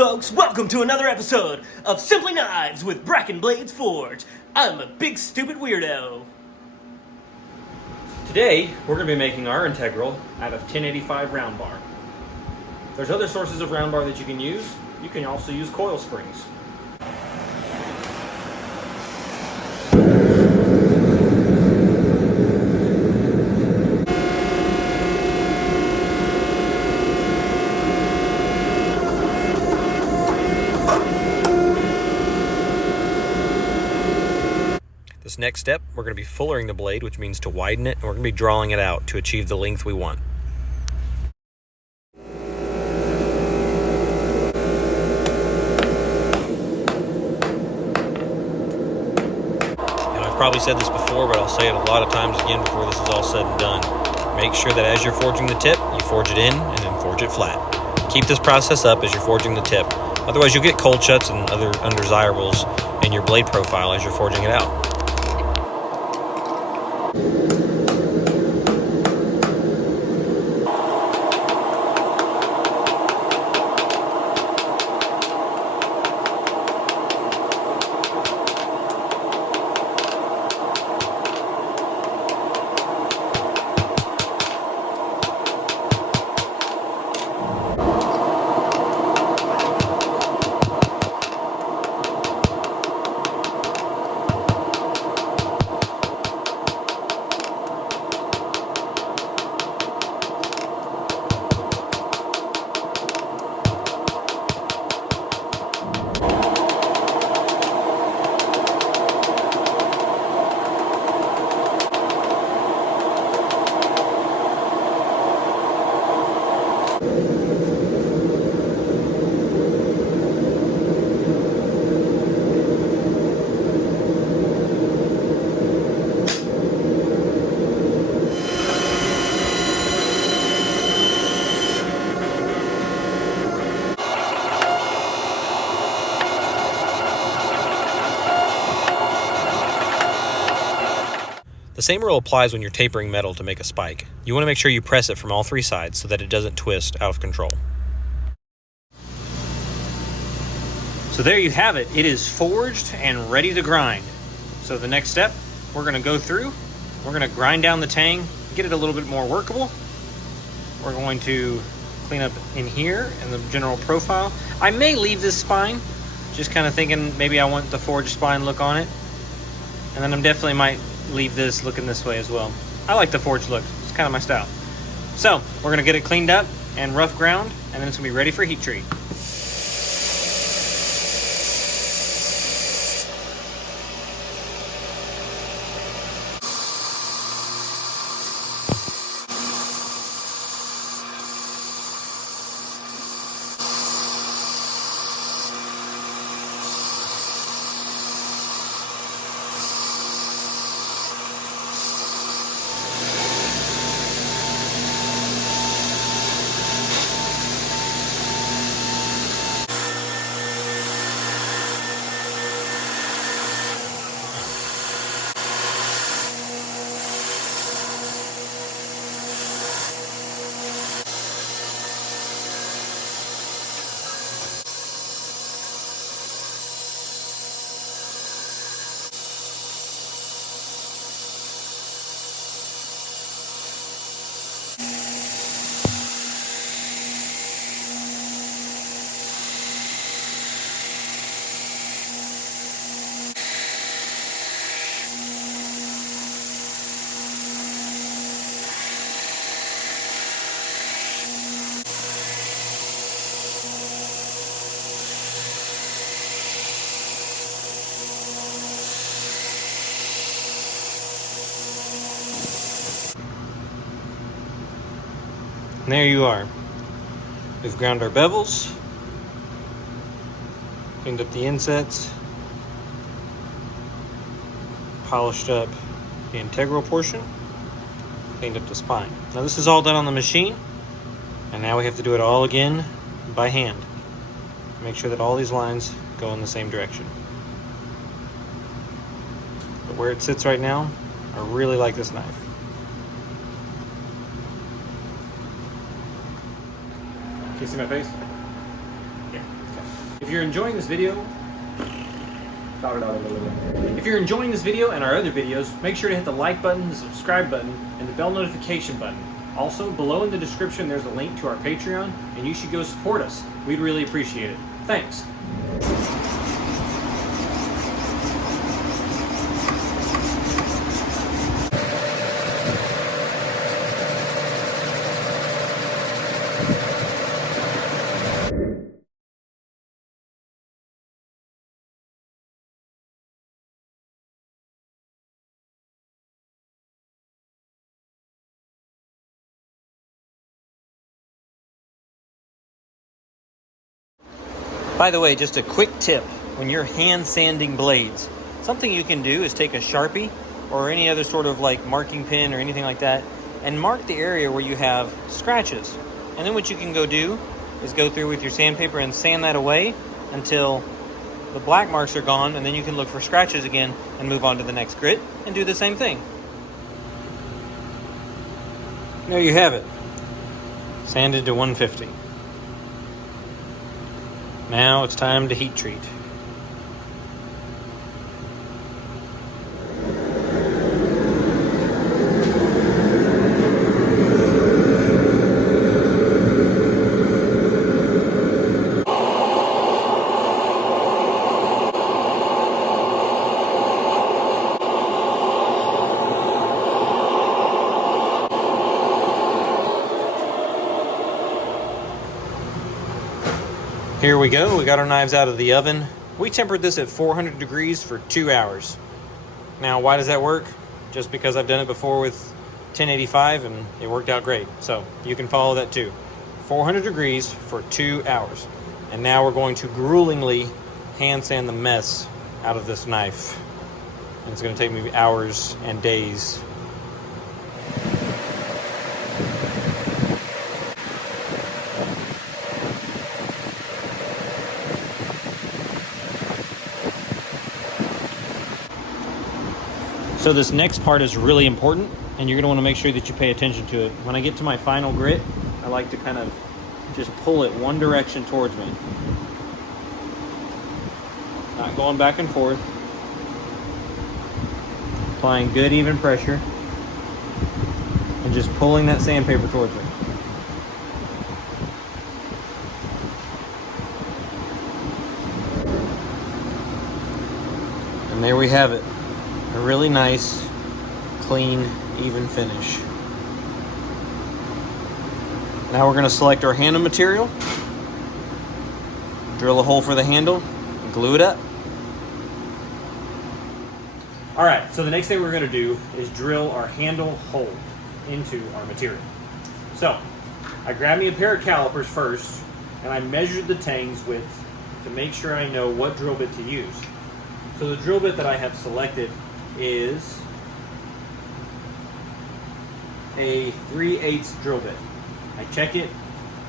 folks, welcome to another episode of Simply Knives with Brackin Blades Forge. I'm a big stupid weirdo. Today, we're going to be making our integral out of 1085 round bar. There's other sources of round bar that you can use. You can also use coil springs. This next step, we're going to be fullering the blade, which means to widen it, and we're going to be drawing it out to achieve the length we want. And I've probably said this before, but I'll say it a lot of times again before this is all said and done. Make sure that as you're forging the tip, you forge it in and then forge it flat. Keep this process up as you're forging the tip. Otherwise, you'll get cold shuts and other undesirables in your blade profile as you're forging it out. The same rule applies when you're tapering metal to make a spike. You want to make sure you press it from all three sides so that it doesn't twist out of control. So there you have it. It is forged and ready to grind. So the next step, we're going to go through, we're going to grind down the tang, get it a little bit more workable. We're going to clean up in here in the general profile. I may leave this spine, just kind of thinking maybe I want the forged spine look on it. And then I'm definitely might leave this looking this way as well. I like the forged look. It's kind of my style. So we're gonna get it cleaned up and rough ground, and then it's gonna be ready for heat treat. And there you are. We've ground our bevels, cleaned up the insets, polished up the integral portion, cleaned up the spine. Now this is all done on the machine, and now we have to do it all again by hand. Make sure that all these lines go in the same direction. But where it sits right now, I really like this knife. Can you see my face? Yeah. Okay. If you're enjoying this video and our other videos, make sure to hit the like button, the subscribe button, and the bell notification button. Also, below in the description there's a link to our Patreon, and you should go support us. We'd really appreciate it. Thanks. By the way, just a quick tip, when you're hand sanding blades, something you can do is take a Sharpie or any other sort of like marking pen or anything like that and mark the area where you have scratches. And then what you can go do is go through with your sandpaper and sand that away until the black marks are gone, and then you can look for scratches again and move on to the next grit and do the same thing. There you have it. Sanded to 150. Now it's time to heat treat. Here we go, we got our knives out of the oven. We tempered this at 400 degrees for 2 hours. Now, why does that work? Just because I've done it before with 1085 and it worked out great. So you can follow that too. 400 degrees for 2 hours. And now we're going to gruelingly hand sand the mess out of this knife. And it's gonna take me hours and days. So this next part is really important, and you're going to want to make sure that you pay attention to it. When I get to my final grit, I like to kind of just pull it one direction towards me. Not going back and forth. Applying good even pressure. And just pulling that sandpaper towards me. And there we have it. A really nice, clean, even finish. Now we're going to select our handle material, drill a hole for the handle, and glue it up. Alright, so the next thing we're going to do is drill our handle hole into our material. So, I grabbed me a pair of calipers first, and I measured the tang's width to make sure I know what drill bit to use. So the drill bit that I have selected is a 3/8 drill bit. I check it,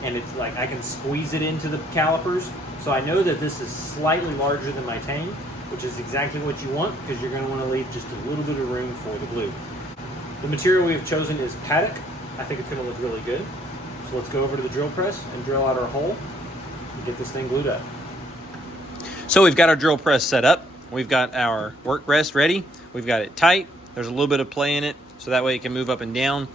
and it's like I can squeeze it into the calipers, so I know that this is slightly larger than my tang, which is exactly what you want because you're going to want to leave just a little bit of room for the glue. The material we have chosen is paddock. I think it's going to look really good. So let's go over to the drill press and drill out our hole and get this thing glued up. So we've got our drill press set up. We've got our work rest ready. We've got it tight. There's a little bit of play in it, so that way it can move up and down.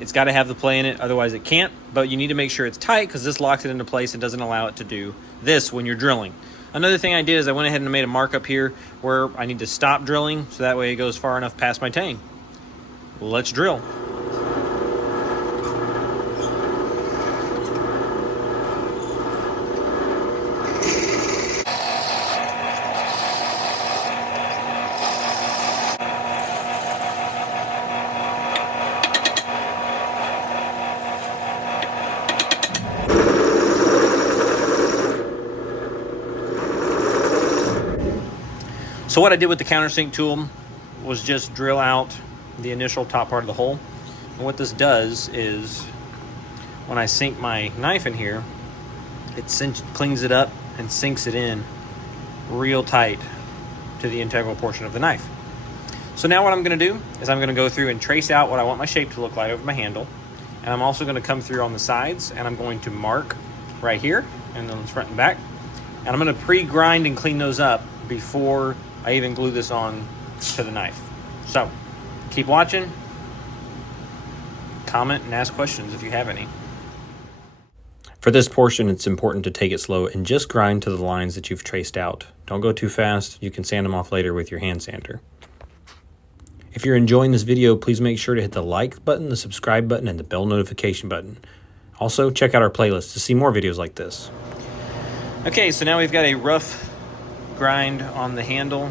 It's got to have the play in it, otherwise it can't. But you need to make sure it's tight because this locks it into place and doesn't allow it to do this when you're drilling. Another thing I did is I went ahead and made a mark up here where I need to stop drilling, so that way it goes far enough past my tang. Let's drill. So what I did with the countersink tool was just drill out the initial top part of the hole. And what this does is when I sink my knife in here, it cleans it up and sinks it in real tight to the integral portion of the knife. So now what I'm going to do is I'm going to go through and trace out what I want my shape to look like over my handle. And I'm also going to come through on the sides and I'm going to mark right here and then front and back. And I'm going to pre-grind and clean those up before I even glue this on to the knife. So keep watching, comment, and ask questions if you have any. For this portion, it's important to take it slow and just grind to the lines that you've traced out. Don't go too fast. You can sand them off later with your hand sander. If you're enjoying this video, please make sure to hit the like button, the subscribe button, and the bell notification button. Also, check out our playlist to see more videos like this. Okay, so now we've got a rough grind on the handle.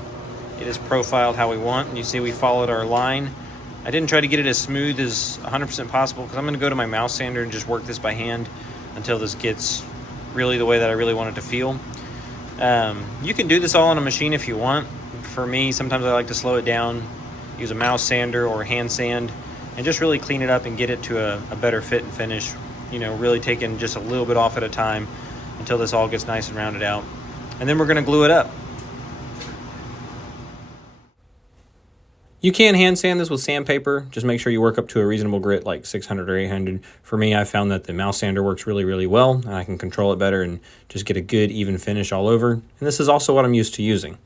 It is profiled how we want, and you see we followed our line. I didn't try to get it as smooth as 100% possible because I'm going to go to my mouse sander and just work this by hand until this gets really the way that I really want it to feel. You can do this all on a machine if you want. For me, sometimes I like to slow it down, use a mouse sander or hand sand, and just really clean it up and get it to a better fit and finish. You know, really taking just a little bit off at a time until this all gets nice and rounded out. And then we're going to glue it up. You can hand sand this with sandpaper. Just make sure you work up to a reasonable grit like 600 or 800. For me, I found that the mouse sander works really, really well, and I can control it better and just get a good even finish all over. And this is also what I'm used to using.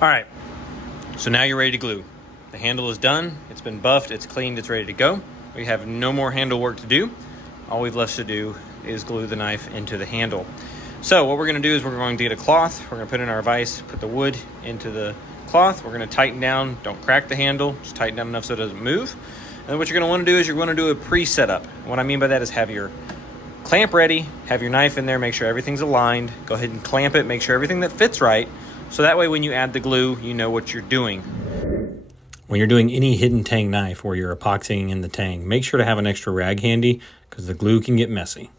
All right, so now you're ready to glue. The handle is done, it's been buffed, it's cleaned, it's ready to go. We have no more handle work to do. All we've left to do is glue the knife into the handle. So what we're gonna do is we're going to get a cloth, we're gonna put in our vise, put the wood into the cloth, we're gonna tighten down, don't crack the handle, just tighten down enough so it doesn't move. And what you're gonna wanna do is you're gonna do a pre-setup. What I mean by that is have your clamp ready, have your knife in there, make sure everything's aligned, go ahead and clamp it, make sure everything that fits right, so that way when you add the glue, you know what you're doing. When you're doing any hidden tang knife where you're epoxying in the tang, make sure to have an extra rag handy because the glue can get messy.